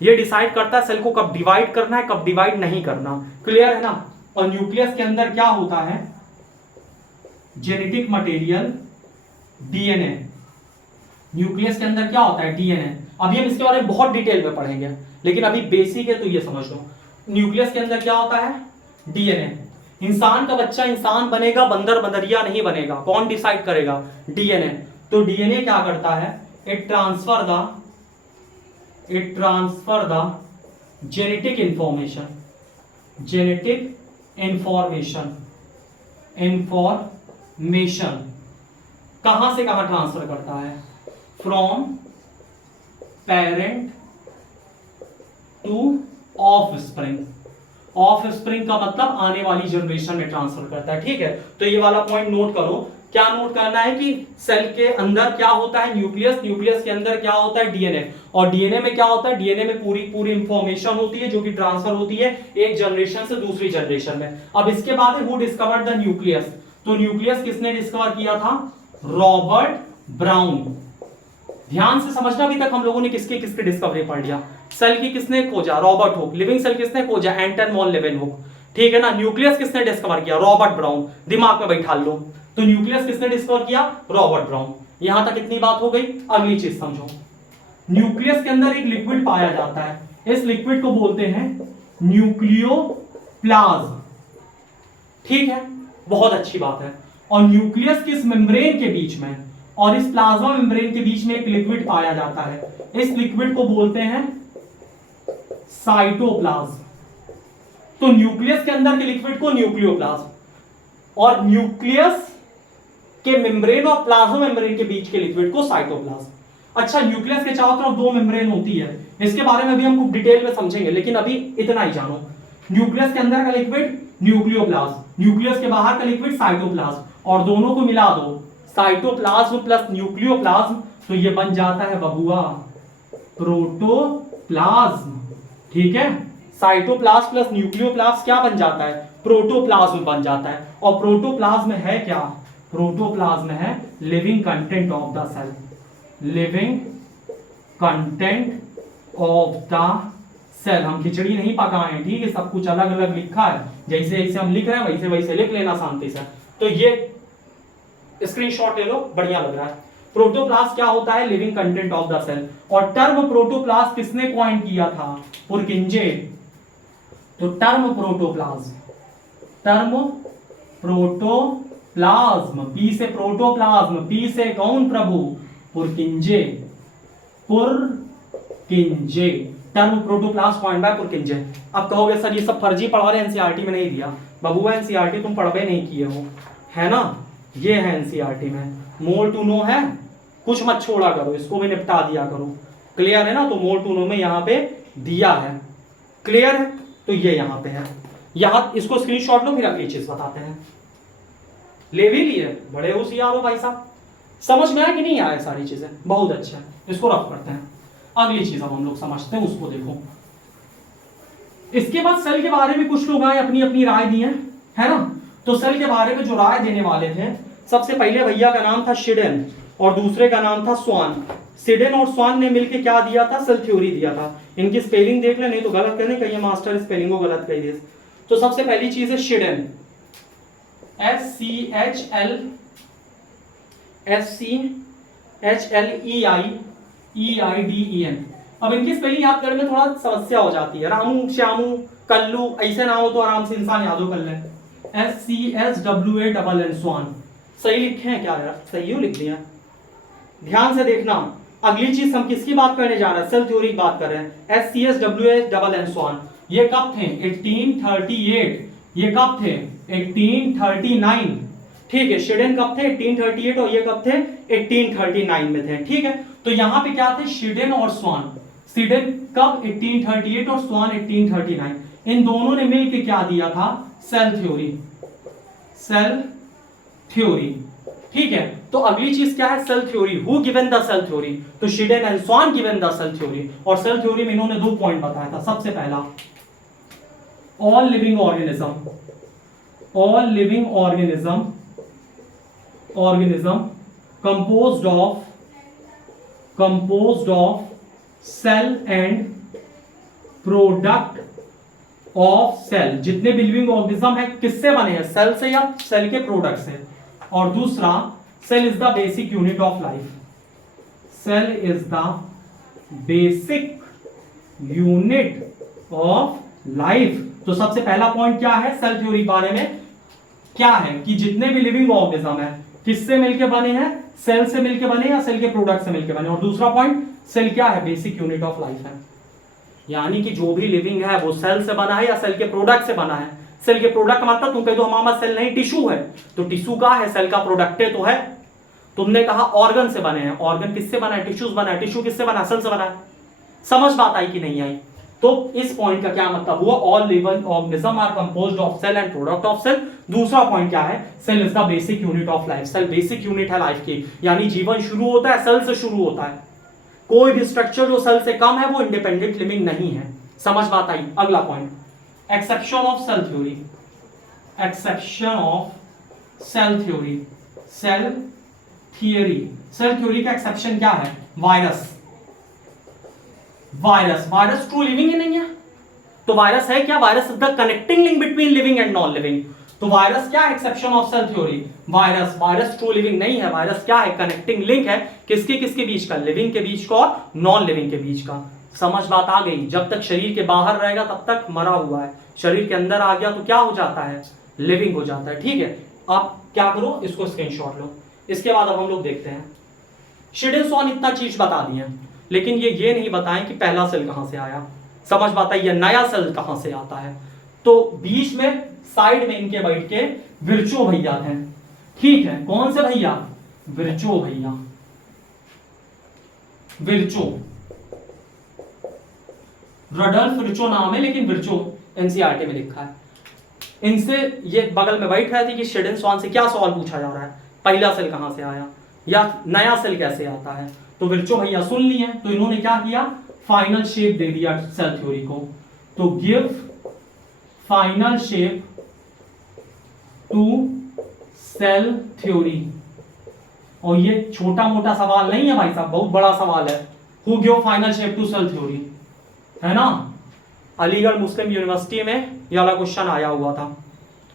ये डिसाइड करता है सेल को कब डिवाइड करना है, कब डिवाइड नहीं करना। क्लियर है ना? और न्यूक्लियस के अंदर क्या होता है? Genetic material, DNA. न्यूक्लियस के अंदर क्या होता है? डीएनए। अभी हम इसके बारे में बहुत डिटेल में पढ़ेंगे, लेकिन अभी बेसिक है तो ये समझ लो। न्यूक्लियस के अंदर क्या होता है? डीएनए। इंसान का बच्चा इंसान बनेगा, बंदर बंदरिया नहीं बनेगा, कौन डिसाइड करेगा? डीएनए। तो डीएनए क्या करता है? It transfer the genetic information, कहां से कहां ट्रांसफर करता है? From parent to offspring. Offspring का मतलब आने वाली जनरेशन में ट्रांसफर करता है। ठीक है, तो ये वाला पॉइंट नोट करो। क्या नोट करना है कि सेल के अंदर क्या होता है? न्यूक्लियस। न्यूक्लियस के अंदर क्या होता है? डीएनए। और डीएनए में क्या होता है? डीएनए में पूरी इंफॉर्मेशन होती है जो कि ट्रांसफर होती है एक जनरेशन से दूसरी जनरेशन में। अब इसके बाद हु डिस्कवर्ड द न्यूक्लियस? तो न्यूक्लियस किसने डिस्कवर किया था? Robert brown. ध्यान से समझना, अभी तक हम लोगों ने किसके किसके डिस्कवरी पढ़ लिया। सेल की किसने खोजा? Robert Hooke. लिविंग सेल किसने खोजा? एंटन वॉन लेवेनहुक। ठीक है ना? न्यूक्लियस किसने डिस्कवर किया? Robert brown. दिमाग में बैठा लो। तो न्यूक्लियस किसने डिस्कवर किया? Robert brown. यहां तक इतनी बात हो गई। अगली चीज समझो, न्यूक्लियस के अंदर एक लिक्विड पाया जाता है, इस लिक्विड को बोलते हैं न्यूक्लियोप्लाज्म। ठीक है, बहुत अच्छी बात है। और न्यूक्लियस किस मेम्ब्रेन के बीच में और इस प्लाज्मा मेम्ब्रेन के बीच में एक लिक्विड पाया जाता है, इस लिक्विड को बोलते हैं साइटोप्लाज्म। तो न्यूक्लियस के अंदर के लिक्विड को न्यूक्लियोप्लाज्म, और न्यूक्लियस के मेम्ब्रेन और प्लाज्मा मेम्ब्रेन के बीच के लिक्विड को साइटोप्लाज्म। अच्छा, न्यूक्लियस के चारों तरफ दो मेम्ब्रेन होती है, इसके बारे में भी हम खूब डिटेल में समझेंगे, लेकिन अभी इतना ही जानो। न्यूक्लियस के अंदर का लिक्विड न्यूक्लियोप्लाज्म, न्यूक्लियस के बाहर का लिक्विड साइटोप्लाज्म, और दोनों को मिला दो साइटोप्लाज्म प्लस न्यूक्लियोप्लाज्म, तो ये बन जाता है बबुआ प्रोटोप्लाज्म। ठीक है, साइटोप्लाज्म प्लस न्यूक्लियोप्लाज्म क्या बन जाता है? प्रोटोप्लाज्म बन जाता है। और प्रोटोप्लाज्म है क्या? प्रोटोप्लाज्म है living content of the cell, living content of the cell. हम खिचड़ी नहीं पकाए हैं, ठीक है, सब कुछ अलग अलग लिखा है, जैसे जैसे हम लिख रहे हैं वैसे वैसे लिख लेना शांति से। तो ये स्क्रीनशॉट ले लो, बढ़िया लग रहा है। प्रोटोप्लास्ट क्या होता है? Living content of the cell. और टर्म प्रोटोप्लास्ट किसने कॉइन किया था? पुरकिंजे। तो term protoplasm, term protoplasm, P से प्रोटोप्लाज्म, पी से कौन प्रभु? Purkinje, Purkinje. Term protoplast coined by Purkinje. अब कहोगे सर ये सब फर्जी पढ़ा रहे, एनसीईआरटी में नहीं दिया। बबुआ एनसीईआरटी तुम पढ़वे नहीं किए हो, है ना? ये है एनसीईआरटी में, मोर टू नो है, कुछ मत छोड़ा करो, इसको भी निपटा दिया करो। क्लियर है ना? तो मोर टू नो में यहाँ पे दिया है, क्लियर है? तो ये यहाँ पे है, यहाँ इसको स्क्रीनशॉट लो, फिर अगली चीज बताते हैं। ले भी लिए, बड़े होशियार हो भाई साहब। समझ में आया कि नहीं आया? सारी चीजें बहुत अच्छा है, इसको रफ करते हैं। अगली चीज अब हम लोग समझते हैं, उसको देखो। इसके बाद सेल के बारे में कुछ लोग आए, अपनी अपनी राय दी है ना? तो सेल के बारे में जो राय देने वाले थे, सबसे पहले भैया का नाम था शिडेन और दूसरे का नाम था स्वान। शिडेन और स्वान ने मिलकर क्या दिया था? सेल थ्योरी दिया था। इनकी स्पेलिंग देख ले, नहीं तो गलत कहने कहिए मास्टर स्पेलिंग को गलत कह दिए। तो सबसे पहली चीज है शिडेन, SCHLEIDEN। अब इनकी स्पेलिंग याद करने में थोड़ा समस्या हो जाती है, रामू, श्यामू, कल्लू, ऐसे ना हो तो आराम से इंसान याद कर ले। SCSWANN स्वान। सही लिखे हैं क्या यार? सही हो लिख दिया। ध्यान से देखना, अगली चीज हम किसकी बात करने जा रहे हैं? सेल थ्योरी की बात कर रहे हैं। SCSWANN स्वान। ये कब थे? 1838। ये कब थे? 1839। ठीक है, शिडेन कब थे? 1838 और ये कब थे? 1839 में थे। ठीक है, तो यहां पे क्या थे? शिडेन और स्वान। शिडेन कब? 1838 और स्वान 1839। इन दोनों ने मिलकर क्या दिया था? Cell theory, cell theory. ठीक है, तो अगली चीज क्या है? Cell theory. Who given the cell theory? तो Schleiden and Schwann given the cell theory. और सेल थ्योरी में इन्होंने 2 पॉइंट बताया था। सबसे पहला, all living organism, all living organism composed of cell and product of cell। जितने भी लिविंग ऑर्गेनिज्म है किससे बने हैं? सेल से या सेल के प्रोडक्ट से। और दूसरा, cell is the basic unit of life, cell is the basic unit of life. तो सबसे पहला पॉइंट क्या है सेल थ्योरी के बारे में? क्या है कि जितने भी लिविंग ऑर्गेनिज्म है किससे मिलके बने हैं? सेल से मिलके बने या सेल के प्रोडक्ट से मिलके बने। और दूसरा पॉइंट, सेल क्या है? बेसिक यूनिट ऑफ लाइफ है। यानी कि जो भी लिविंग है वो सेल से बना है या सेल के प्रोडक्ट से बना है। सेल के प्रोडक्ट मतलब तुम कह दो हमारा सेल नहीं टिश्यू है, तो टिश्यू का है? सेल का प्रोडक्ट है तो है। तुमने कहा ऑर्गन से बने हैं, ऑर्गन किससे बना है? टिश्यूज बना है। टिश्यू किससे बना है? सेल से बना है। समझ बात आई कि नहीं आई? तो इस पॉइंट का क्या मतलब हुआ? All living organism are composed of cell and product of cell. दूसरा पॉइंट क्या है? Cell is the basic unit of life. Cell basic unit है लाइफ की, यानी जीवन शुरू होता है सेल से शुरू होता है। कोई भी स्ट्रक्चर जो सेल से कम है वो इंडिपेंडेंट लिविंग नहीं है। समझ बात आई? अगला point, exception of cell theory, exception of cell theory, cell theory. Cell theory का एक्सेप्शन क्या है? Virus, virus, virus true living ही नहीं है। तो वायरस है क्या? Virus is the connecting link between living and non living. तो वायरस क्या है? Exception of cell theory. Virus, virus true living नहीं है। वायरस क्या है? कनेक्टिंग लिंक है। किसके किसके बीच का? लिविंग के बीच का और नॉन लिविंग के बीच का। समझ बात आ गई? जब तक शरीर के बाहर रहेगा तब तक मरा हुआ है, शरीर के अंदर आ गया तो क्या हो जाता है? लिविंग हो जाता है। ठीक है, आप क्या करो, इसको स्क्रीनशॉट लो। इसके बाद अब हम लोग देखते हैं, शिडेन स्वान इतना चीज बता दिए, लेकिन ये नहीं बताएं कि पहला सेल कहां से आया। समझ पाता है? ये नया सेल कहां से आता है। तो बीच में साइड में इनके बैठ के विर्चो भैया थे। ठीक है, कौन से भैया? विर्चो भैया, विर्चो, रडल्फ विर्चो नाम है लेकिन विर्चो एनसीईआरटी में लिखा है। इनसे ये बगल में बैठ रहे थे कि शिडेन स्वान से क्या सवाल पूछा जा रहा है, पहला सेल कहां से आया या नया सेल कैसे आता है। तो विर्चो भैया सुन लिए, तो इन्होंने क्या किया? फाइनल शेप दे दिया सेल थ्योरी को। तो give final shape to cell theory. और ये छोटा मोटा सवाल नहीं है भाई साहब, बहुत बड़ा सवाल है। Who give final shape to cell theory, है ना। अलीगढ़ मुस्लिम यूनिवर्सिटी में ये वाला क्वेश्चन आया हुआ था।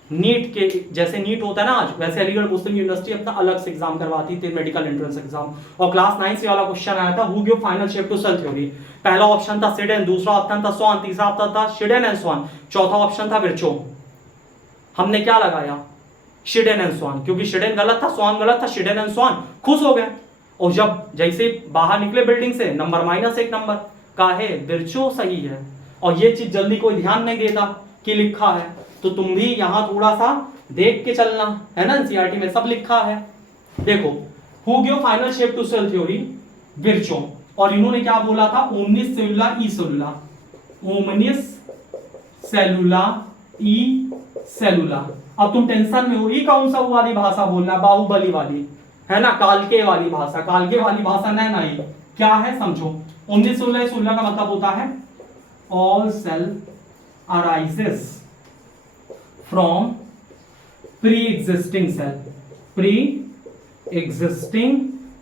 नीट के जैसे नीट होता है ना आज, वैसे अलीगढ़ मुस्लिम यूनिवर्सिटी अपना अलग से एग्जाम करवाती थी, मेडिकल एंट्रेंस एग्जाम। और क्लास 9 से वाला क्वेश्चन आया था, who give final shape to cell theory. पहला ऑप्शन था सिडेन, दूसरा ऑप्शन था स्वान, तीसरा ऑप्शन था शिडेन एंड स्वान, चौथा ऑप्शन था विर्चो। हमने क्या लगाया, शिडेन एंड स्वान, क्योंकि शिडेन गलत था, स्वान गलत था, शिडेन एंड स्वान। खुश हो गए। और जब जैसे बाहर निकले बिल्डिंग से, नंबर -1 नंबर का है, विर्चो सही है। और ये चीज जल्दी कोई ध्यान नहीं देता कि लिखा है, तो तुम भी यहां थोड़ा सा देख के चलना, है ना। एनसीईआरटी में सब लिखा है। देखो, who give final shape to cell theory, Virchow. और इन्होंने क्या बोला था, ओमनिस सेलुला ई सेलुला, ओमनिस सेलुला ई सेलुला। अब तुम टेंशन में हो, ये कौन सा वाली भाषा बोलना, बाहुबली वाली, है ना, कालके वाली भाषा। कालके वाली भाषा नहीं, क्या है समझो। 1916 का मतलब होता है all cell arises from pre existing cell. Pre existing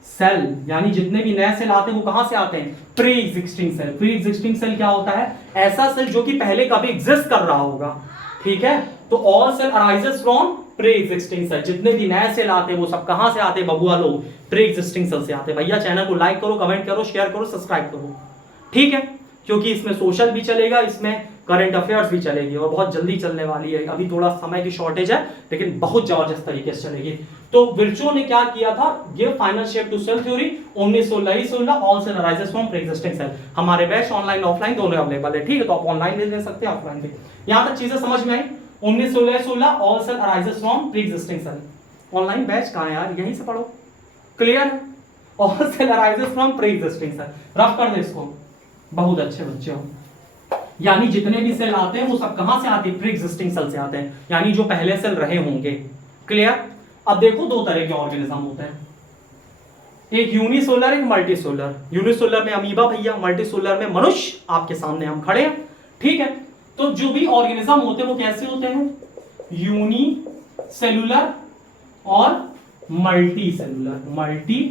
cell यानी जितने भी नए सेल आते हैं वो कहां से आते हैं, pre existing cell. Pre existing cell क्या होता है, ऐसा सेल जो कि पहले कभी एग्जिस्ट कर रहा होगा, ठीक है। तो all cell arises from pre existing cell, जितने भी नए सेल आते हैं वो सब कहां से आते हैं बबुआ लोग, प्री एग्जिस्टिंग सेल से आते हैं। भैया चैनल को लाइक करो, कमेंट करो, शेयर करो, सब्सक्राइब करो, ठीक है। क्योंकि इसमें सोशल भी चलेगा, इसमें करंट अफेयर्स भी चलेगी, और बहुत जल्दी चलने वाली है। अभी थोड़ा समय की शॉर्टेज है, लेकिन बहुत जबरदस्त तरीके से चलेगी। तो विर्चो ने क्या किया था, give final shape to cell theory, 1916 all cell arises from pre existing cell. हमारे बैच ऑनलाइन ऑफलाइन दोनों अवेलेबल है, ठीक है। तो आप ऑनलाइन भी ले सकते हैं, ऑफलाइन भी। यहां तक चीजें समझ में आई। 1916 all cell arises from pre existing cell. Online batch कहां है यार, यहीं से पढ़ो, clear. All cell arises from pre existing cell, rough कर दे इसको। बहुत अच्छे बच्चे हो। यानी जितने भी सेल आते हैं वो सब कहां से आते हैं, प्री एग्जिस्टिंग सेल से आते हैं, यानी जो पहले सेल रहे होंगे, क्लियर। अब देखो, दो तरह के ऑर्गेनिज्म होते हैं, एक यूनिसोलर, एक मल्टीसोलर। यूनिसोलर में अमीबा भैया, मल्टीसोलर में मनुष्य, आपके सामने हम खड़े हैं, ठीक है। तो जो भी ऑर्गेनिज्म होते हैं वो कैसे होते हैं, यूनिसेलुलर और मल्टी सेलुलर। मल्टी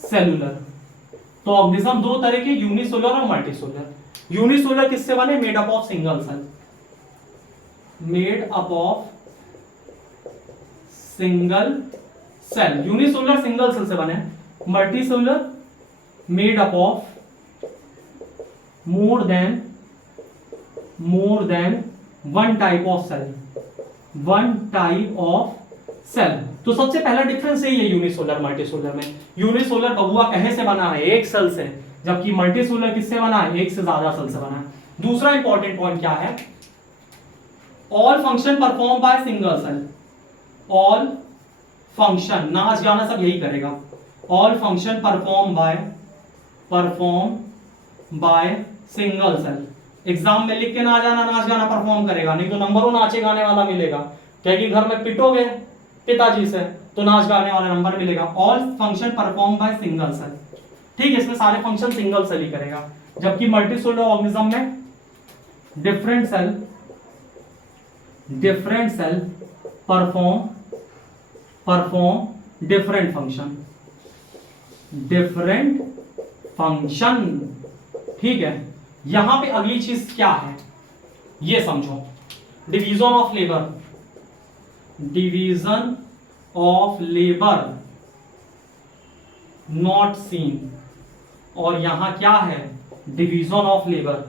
सेलुलर, तो ऑर्गेनिज्म दो तरह के, यूनिसोलर और मल्टीसोलर। यूनिसोलर किससे बने, made up of single cell, made up of single cell. Unicellular single cell से बने। Multicellular made up of more than one type of cell, one type of cell. तो सबसे पहला डिफरेंस यही है यूनिसोलर मल्टीसोलर में। यूनिसोलर बबुआ कहे से बना है, एक सेल से, जबकि मल्टीसोलर किससे बना है, एक से ज्यादा सेल से बना है। दूसरा इंपॉर्टेंट पॉइंट क्या है, all function perform by single cell. All function, नाच गाना सब यही करेगा। All function perform by single cell. Exam में लिख के ना जाना नाच गाना परफॉर्म करेगा, नहीं तो नंबरों नाचे गाने वाला मिलेगा। क्योंकि घर में पिटोगे पिताजी से तो नाच गाने वाला नंबर मिलेगा। All function perform by single cell, ठीक है। इसमें सारे फंक्शन सिंगल सेल ही करेगा, जबकि मल्टीसेलुलर ऑर्गेनिज्म में different cell perform different function, ठीक है। यहां पे अगली चीज क्या है ये समझो, division of labour not scene. और यहां क्या है, डिवीजन ऑफ लेबर।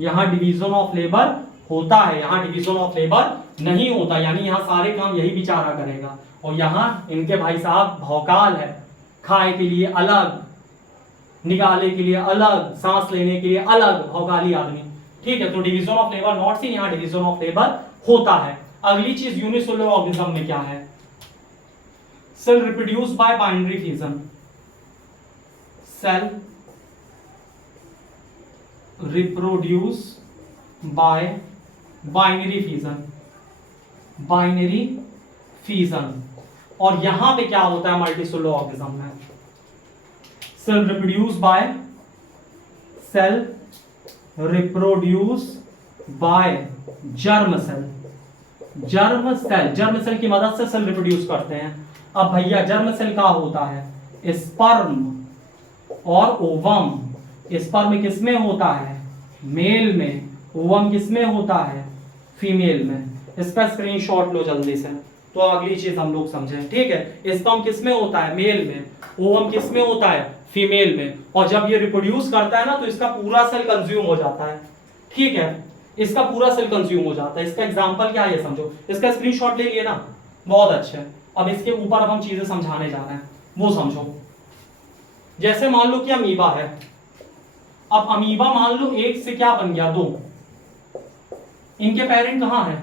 यहां डिवीजन ऑफ लेबर होता है, यहां डिवीजन ऑफ लेबर नहीं होता, यानी यहां सारे काम यही बेचारा करेगा। और यहां इनके भाई साहब भौकाल है, खाए के लिए अलग, निकाले के लिए अलग, सांस लेने के लिए अलग, भौकाली आदमी, ठीक है। तो division of labour not seen, यहां डिवीजन ऑफ लेबर होता है। अगली चीज यूनिसेलुलर ऑर्गेनिज्म में क्या है, cell reproduce by binary fusion. Cell reproduce by binary fusion. और यहां पे क्या होता है मल्टीसेलुलर ऑर्गेनिज्म में, cell reproduce by germ cell. Germ cell की मदद से सेल रिप्रोड्यूस करते हैं। अब भैया जर्म सेल का होता है स्पर्म और ओवम। स्पर्म किसमें होता है? मेल में। ओवम किसमें होता है? फीमेल में। इसका स्क्रीनशॉट लो जल्दी से, तो अगली चीज हम लोग समझें। ठीक है, स्पर्म किसमें होता है? मेल में। ओवम किसमें होता है? फीमेल में। और जब ये रिप्रोड्यूस करता है ना, तो इसका पूरा सेल कंज्यूम हो जाता है। ठीक है, इसका पूरा सेल कंज्यूम हो जाता है। इसका एग्जांपल क्या है ये समझो। इसका स्क्रीनशॉट ले लिए ना, बहुत अच्छे। अब इसके ऊपर अब हम चीजें समझाने जा रहे हैं, वो समझो। जैसे मान लो कि अमीबा है। अब अमीबा मान लो एक से क्या बन गया? दो। इनके पेरेंट कहां है?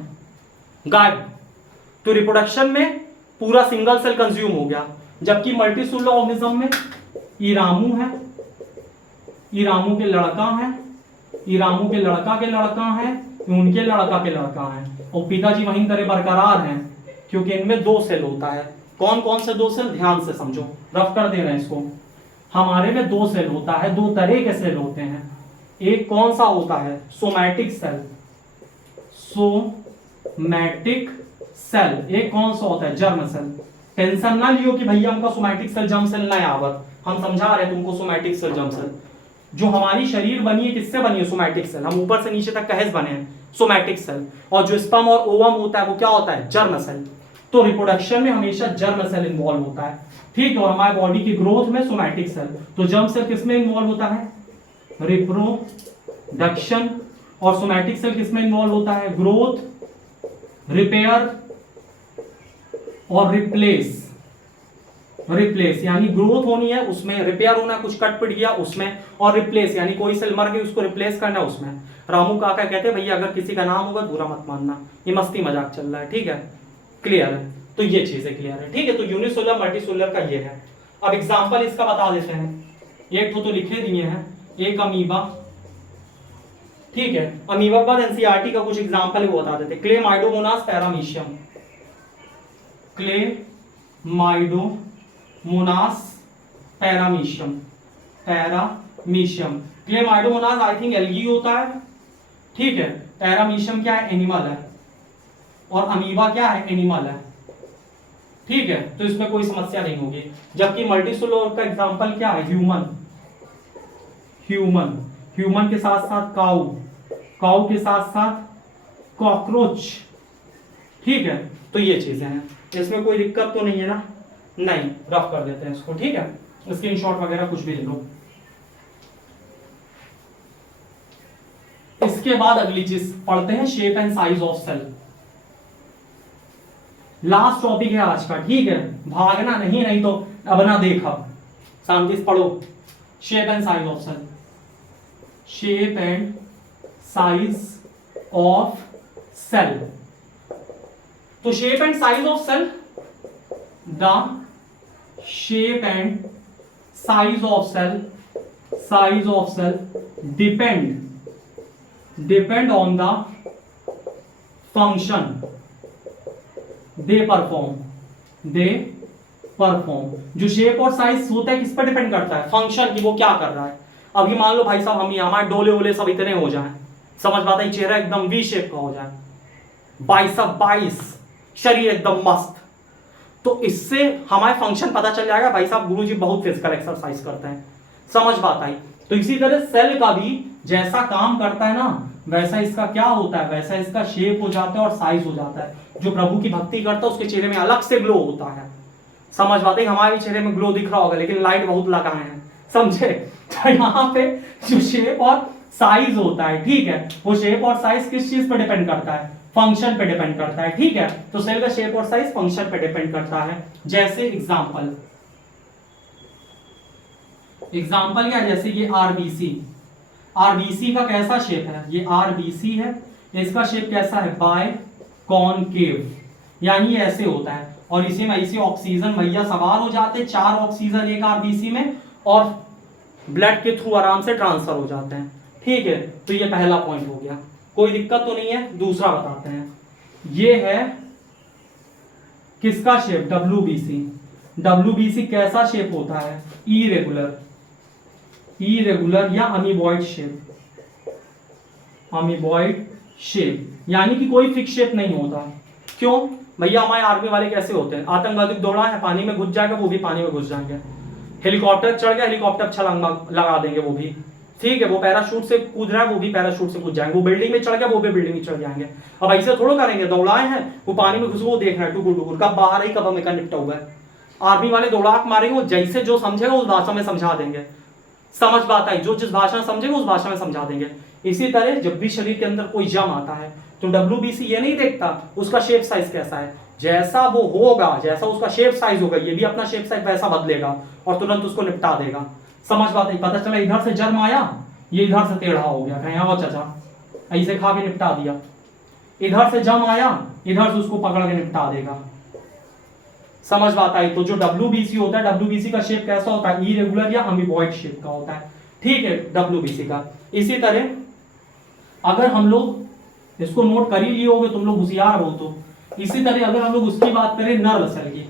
गायब। तो रिप्रोडक्शन में पूरा सिंगल सेल कंज्यूम हो गया। जबकि मल्टीसेलुलर ऑर्गेनिज्म में इरामू है, इरामू के लड़का है, इरामू के लड़का के लड़का है, उनके लड़का के लड़का है, और पिताजी वहीं तरह बरकरार हैं, क्योंकि इनमें दो सेल होता है। कौन कौन से दो सेल? ध्यान से समझो, रफ कर दे रहे हैं इसको। हमारे में दो सेल होता है, दो तरह के सेल होते हैं। एक कौन सा होता है? Somatic cell. Somatic cell. एक कौन सा होता है? Germ cell. टेंशन ना लियो कि भैया हमका सोमैटिक सेल जर्म सेल ना आवत, हम समझा रहे हैं तुमको सोमैटिक सेल जर्म सेल। जो हमारी शरीर बनी है किससे बनी है? Somatic cell. हम ऊपर से नीचे तक कहेस बने हैं, सोमैटिक सेल। और जो स्पर्म और ओवम होता है वो क्या होता है? Germ cell. तो रिप्रोडक्शन में हमेशा जर्म सेल इन्वॉल्व होता है। ठीक है, और हमारे बॉडी की ग्रोथ में सोमैटिक सेल। तो जर्म सेल किसमें इन्वॉल्व होता है? रिप्रोडक्शन। और सोमैटिक सेल किसमें इन्वॉल्व होता है? ग्रोथ, रिपेयर और रिप्लेस। रिप्लेस यानी ग्रोथ होनी है उसमें, रिपेयर होना है, कुछ कट पिट गया उसमें, और रिप्लेस यानी कोई सेल मर गई उसको रिप्लेस करना है उसमें। रामू काका कहते हैं भैया अगर किसी का नाम होगा बुरा मत मानना, ये मस्ती मजाक चल रहा है। ठीक है, क्लियर है? तो ये चीजें क्लियर है। ठीक है, तो यूनिसेलुलर मल्टीसेलुलर का ये है। अब एग्जांपल इसका बता देते हैं। एक तो लिखे दिए हैं, एक अमीबा। ठीक है, अमीबा के बाद एनसीईआरटी का कुछ एग्जांपल वो बता देते हैं। Chlamydomonas paramecium. Chlamydomonas paramecium. Paramecium. Chlamydomonas I think algae होता है। ठीक है, पैरामीशियम क्या है? एनिमल है। और अमीबा क्या है? एनिमल है। ठीक है, तो इसमें कोई समस्या नहीं होगी। जबकि मल्टीसेलुलर का एग्जांपल क्या है? ह्यूमन। ह्यूमन। ह्यूमन के साथ साथ काऊ, काऊ के साथ साथ कॉकरोच। ठीक है, तो ये चीजें हैं, इसमें कोई दिक्कत तो नहीं है ना? नहीं, रफ कर देते हैं इसको। ठीक है, स्क्रीनशॉट वगैरह कुछ भी ले लो। इसके बाद अगली चीज पढ़ते हैं, shape and size of cell. Last topic है आज का। ठीक है, भागना नहीं, नहीं तो अब ना देख, अब शांति से पढ़ो। Shape and size of cell. Shape and size of cell. तो shape and size of cell, the shape and size of cell, size of cell depend on the function they perform. जो शेप और size होता है किस पर depend करता है? Function की, वो क्या कर रहा है। अभी मान लो भाई साहब हम हमारे डोले वोले सब इतने हो जाएं, समझ पाता है, चेहरा एकदम वी शेप का हो जाए, 22 शरीर एकदम मस्त, तो इससे हमारे फंक्शन पता चल जाएगा भाई साहब गुरुजी बहुत फिजिकल एक्सरसाइज करते हैं। समझ बात आई? तो इसी तरह सेल का भी जैसा काम करता है ना, वैसा इसका क्या होता है? वैसा इसका शेप हो जाता है और साइज हो जाता है। जो प्रभु की भक्ति करता है उसके चेहरे में अलग से ग्लो होता है। समझ बात है? हमारे भी चेहरे में ग्लो दिख रहा होगा, लेकिन लाइट बहुत लगाए हैं, समझे? तो यहाँ पे जो शेप और साइज होता है, ठीक है, वो शेप और साइज किस चीज पर डिपेंड करता है? फंक्शन पे डिपेंड करता है। ठीक है, तो सेल का शेप और साइज फंक्शन पे डिपेंड करता है। जैसे एग्जांपल क्या? जैसे ये आरबीसी। आरबीसी का कैसा शेप है? ये आरबीसी है, इसका शेप कैसा है? बाय कॉनकेव, यानी ऐसे होता है। और इसी में ऐसे ऑक्सीजन भैया सवार हो जाते हैं, 4 ऑक्सीजन एक आरबीसी में, और ब्लड के थ्रू आराम से ट्रांसफर हो जाते हैं। ठीक है, तो ये पहला पॉइंट हो गया, कोई दिक्कत तो नहीं है। दूसरा बताते हैं, ये है किसका शेप? डब्ल्यूबीसी। डब्ल्यूबीसी कैसा शेप होता है? इरेगुलर या अमीबॉइड शेप। अमीबॉइड शेप, यानी कि कोई फिक्स शेप नहीं होता। क्यों भैया, हमारे आर्मी वाले कैसे होते हैं, आतंकवादी दौड़ा है पानी में घुस जाएगा वो भी पानी में घुस जाएंगे, हेलीकॉप्टर चढ़ गया हेलीकॉप्टर छलांग लगा देंगे वो भी, ठीक है, वो पैराशूट से कूद रहा है वो भी पैराशूट से कूद जाएंगे, वो बिल्डिंग में चढ़ गया वो भी बिल्डिंग में चढ़ जाएंगे। अब ऐसे थोड़ा करेंगे, दौड़ाए हैं वो पानी में घुस, वो देख रहा है टुकुर टुकुर, कब बाहर ही कब हमें का निपटा हुआ है। आर्मी वाले दौड़ाक मारेंगे, वो जैसे जो समझेगा उस भाषा में समझा देंगे, समझ बात आई, जो जिस भाषा में समझेगा उस भाषा में समझा देंगे। इसी तरह जब भी शरीर के अंदर कोई जम आता है तो WBC ये नहीं देखता उसका शेप साइज कैसा है, जैसा वो होगा, जैसा उसका शेप साइज होगा, ये भी अपना शेप साइज वैसा बदलेगा और तुरंत उसको निपटा देगा। समझ बात आई, पता चला इधर से जर्म आया, ये इधर से टेढ़ा हो गया, कहीं आओ चाचा ऐसे खा के निपटा दिया, इधर से जम आया इधर से उसको पकड़ के निपटा देगा। समझ बात आई। तो जो WBC होता है, WBC का शेप कैसा होता है, इरेगुलर या अमीबॉइड शेप का होता है, ठीक है, WBC का। इसी तरह अगर हम लोग इसको नोट कर ही लिए होगे, तुम लोग होशियार हो तो, इसी तरह अगर हम लोग उसकी बात करें नर्व सेल की,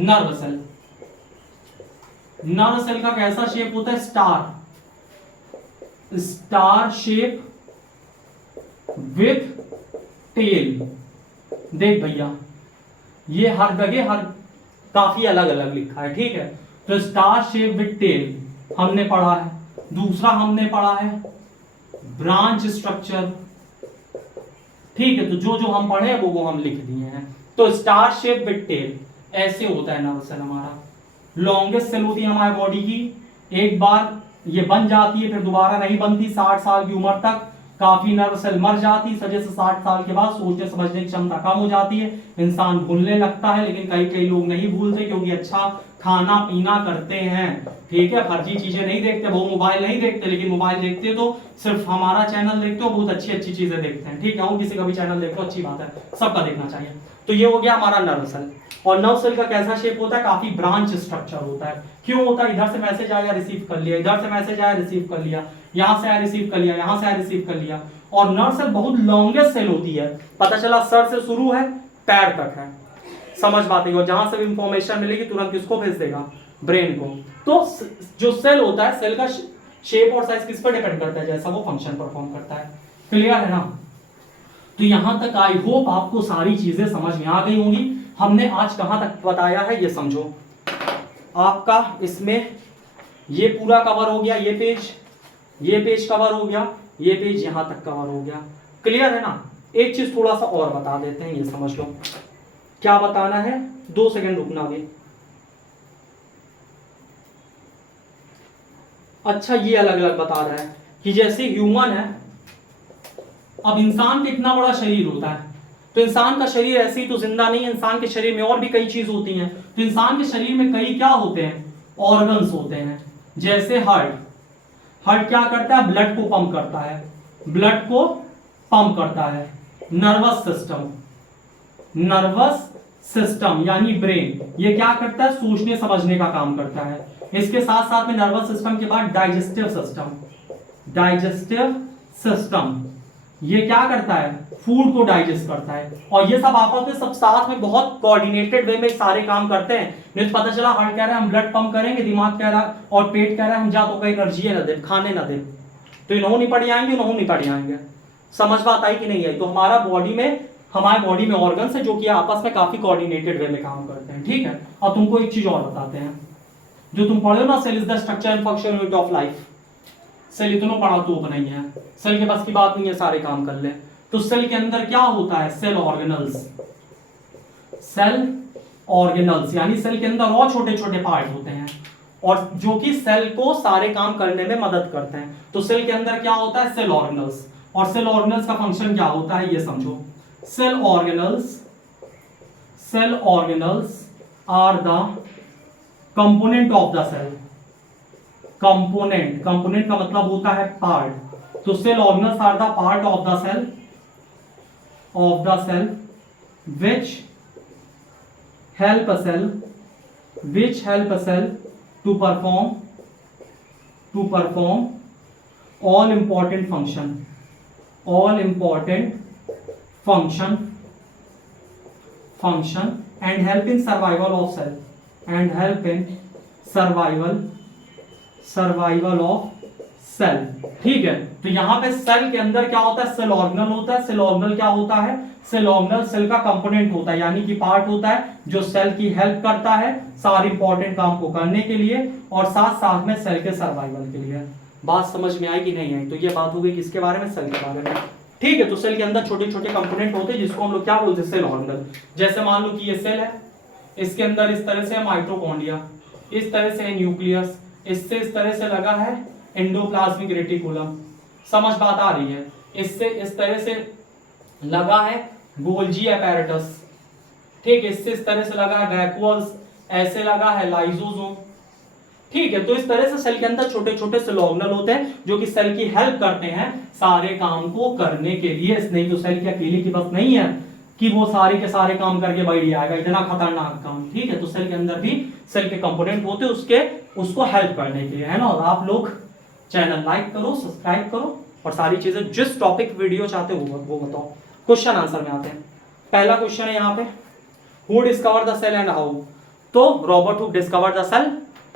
नर्व सेल, नर्व सेल का कैसा शेप होता है, star, star shape with tail. देख भैया ये हर जगह हर काफी अलग अलग लिखा है, ठीक है, तो स्टार शेप विथ टेल हमने पढ़ा है। दूसरा हमने पढ़ा है ब्रांच स्ट्रक्चर, ठीक है, तो जो जो हम पढ़े वो हम लिख दिए हैं। तो स्टार शेप विथ टेल ऐसे होता है नर्व सेल हमारा, लॉन्गेस्ट सेल होती है हमारी बॉडी की, एक बार ये बन जाती है फिर दोबारा नहीं बनती, 60 साल की उम्र तक काफी नर्व सेल मर जाती, सजे से 60 साल के बाद सोचने समझने की क्षमता कम हो जाती है, इंसान भूलने लगता है, लेकिन कई कई लोग नहीं भूलते क्योंकि अच्छा खाना पीना करते हैं, ठीक है, फर्जी चीजें नहीं देखते, वो मोबाइल नहीं देखते, लेकिन मोबाइल देखते तो सिर्फ हमारा चैनल देखते हो, बहुत अच्छी अच्छी चीजें देखते हैं, ठीक है, और किसी का भी चैनल देखो अच्छी बात है, सबका देखना चाहिए। तो ये हो गया हमारा नर्व सेल। और नर्व सेल का कैसा शेप होता है, काफी ब्रांच स्ट्रक्चर होता है। क्यों होता है, इधर से मैसेज आया रिसीव कर लिया, इधर से मैसेज आया रिसीव कर लिया, यहां से आया रिसीव कर लिया, यहां से आया रिसीव कर लिया। और नर्व सेल बहुत लॉन्गेस्ट सेल होती है, पता चला सर से शुरू है पैर तक है, समझ बात है, और जहां से भी इंफॉर्मेशन मिलेगी तुरंत किसको भेज देगा, ब्रेन को। तो जो सेल होता है, सेल का शेप और साइज किस पर डिपेंड करता है, जैसा वो फंक्शन परफॉर्म करता है। क्लियर है ना। तो यहां तक आई होप आपको सारी चीजें समझ में आ गई होंगी। हमने आज कहां तक बताया है ये समझो, आपका इसमें ये पूरा कवर हो गया, ये पेज कवर हो गया, ये पेज यहां तक कवर हो गया। क्लियर है ना। एक चीज थोड़ा सा और बता देते हैं, ये समझ लो क्या बताना है, 2 सेकंड रुकना भी। अच्छा ये अलग अलग बता रहा है कि जैसे ह्यूमन है, अब इंसान का इतना बड़ा शरीर होता है, तो इंसान का शरीर ऐसे ही तो जिंदा नहीं है, इंसान के शरीर में और भी कई चीज होती हैं। तो इंसान के शरीर में कई क्या होते हैं, ऑर्गन्स होते हैं। जैसे हार्ट क्या करता है, ब्लड को पंप करता है, ब्लड को पंप करता है। नर्वस सिस्टम यानी ब्रेन, ये क्या करता है, सोचने समझने का काम करता है। इसके साथ साथ में नर्वस सिस्टम के बाद डाइजेस्टिव सिस्टम, ये क्या करता है, फूड को डाइजेस्ट करता है। और ये सब आपस में सब साथ में बहुत कोऑर्डिनेटेड वे में सारे काम करते हैं। नहीं तो पता चला हार्ट कह रहा है हम ब्लड पंप करेंगे, दिमाग कह रहा है और पेट कह रहा है हम जा तो कहीं एनर्जी ना दे, खाने ना दे, तो इन्हों निपट जाएंगे, इन्हों निपट जाएंगे। समझ बात आई कि नहीं आई। तो हमारे बॉडी में ऑर्गन्स है जो कि आपस में काफी कोऑर्डिनेटेड वे में काम करते हैं, ठीक है। और तुमको एक चीज और बताते हैं, जो तुम पढ़े हो ना, cell is the structure and function unit of life. Cell इतना बड़ा तो नहीं है, सेल के पास की बात नहीं है सारे काम कर ले। तो सेल के अंदर क्या होता है, सेल ऑर्गेनल्स यानी सेल के अंदर और छोटे छोटे पार्ट होते हैं और जो कि सेल को सारे काम करने में मदद करते हैं। तो सेल के अंदर क्या होता है, सेल ऑर्गेनल्स। और सेल ऑर्गेनल्स का फंक्शन क्या होता है ये समझो। Cell organelles are the component of the cell. Component का मतलब होता है पार्ट। तो cell organelles are the part of the cell which help a cell to perform all important function and help in survival of cell. ठीक है, तो यहां पे सेल के अंदर क्या होता है, सेल ऑर्गेनल होता है। सेल ऑर्गेनल क्या होता है, सेल ऑर्गेनल सेल का कंपोनेंट होता है, यानी कि पार्ट होता है जो सेल की हेल्प करता है सारे इंपॉर्टेंट काम को करने के लिए और साथ साथ में सेल के सर्वाइवल के लिए। बात समझ में आई कि नहीं आई? तो ये बात हो गई किसके बारे में, सेल के बारे में। ठीक है, तो सेल के अंदर छोटे छोटे कंपोनेंट होते हैं जिसको हम लोग क्या बोलते हैं, सेल ऑर्गेनल। जैसे मान लो कि ये सेल है, इसके अंदर इस तरह से माइटोकॉन्ड्रिया, इस तरह से न्यूक्लियस, इससे इस तरह से लगा है एंडोप्लाज्मिक रेटिकुलम, समझ बात आ रही है। इससे इस तरह से लगा है गोल्जी अपैरेटस, ठीक, इससे इस तरह से लगा है वैक्यूल्स, ऐसे लगा है लाइसोसोम। ठीक है, तो इस तरह से सेल के अंदर छोटे छोटे सेल ऑर्गेनल होते हैं जो कि सेल की हेल्प करते हैं सारे काम को करने के लिए। नहीं तो सेल की अकेले की बस नहीं है कि वो सारे के सारे काम करके बैठ जाएगा, इतना खतरनाक काम। ठीक है, तो सेल के अंदर भी सेल के कंपोनेंट होते हैं उसको हेल्प करने के लिए, है ना। और आप लोग चैनल लाइक करो, सब्सक्राइब करो और सारी चीजें, जिस टॉपिक वीडियो चाहते हो वो बताओ। क्वेश्चन आंसर में आते हैं। पहला क्वेश्चन है यहाँ पे, who discover the cell and how? तो Robert Hooke discover the cell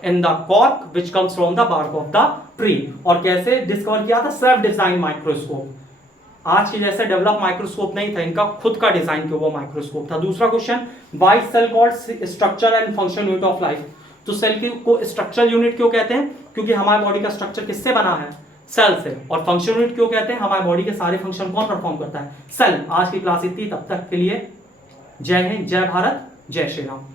in the cork which comes from the bark of the tree. और कैसे डिस्कवर किया था, सेल्फ डिजाइन माइक्रोस्कोप। आज के जैसे डेवलप माइक्रोस्कोप नहीं था, इनका खुद का डिजाइन किया हुआ माइक्रोस्कोप था। दूसरा question, why cell called structure and function unit of life? तो सेल को स्ट्रक्चरल यूनिट क्यों कहते हैं, क्योंकि हमारे बॉडी का स्ट्रक्चर किससे बना है, सेल से। और फंक्शन यूनिट क्यों कहते हैं, हमारे बॉडी के सारे फंक्शन कौन परफॉर्म करता है, सेल। आज की क्लास इतनी, तब तक के लिए जय हिंद, जय भारत, जय श्री राम।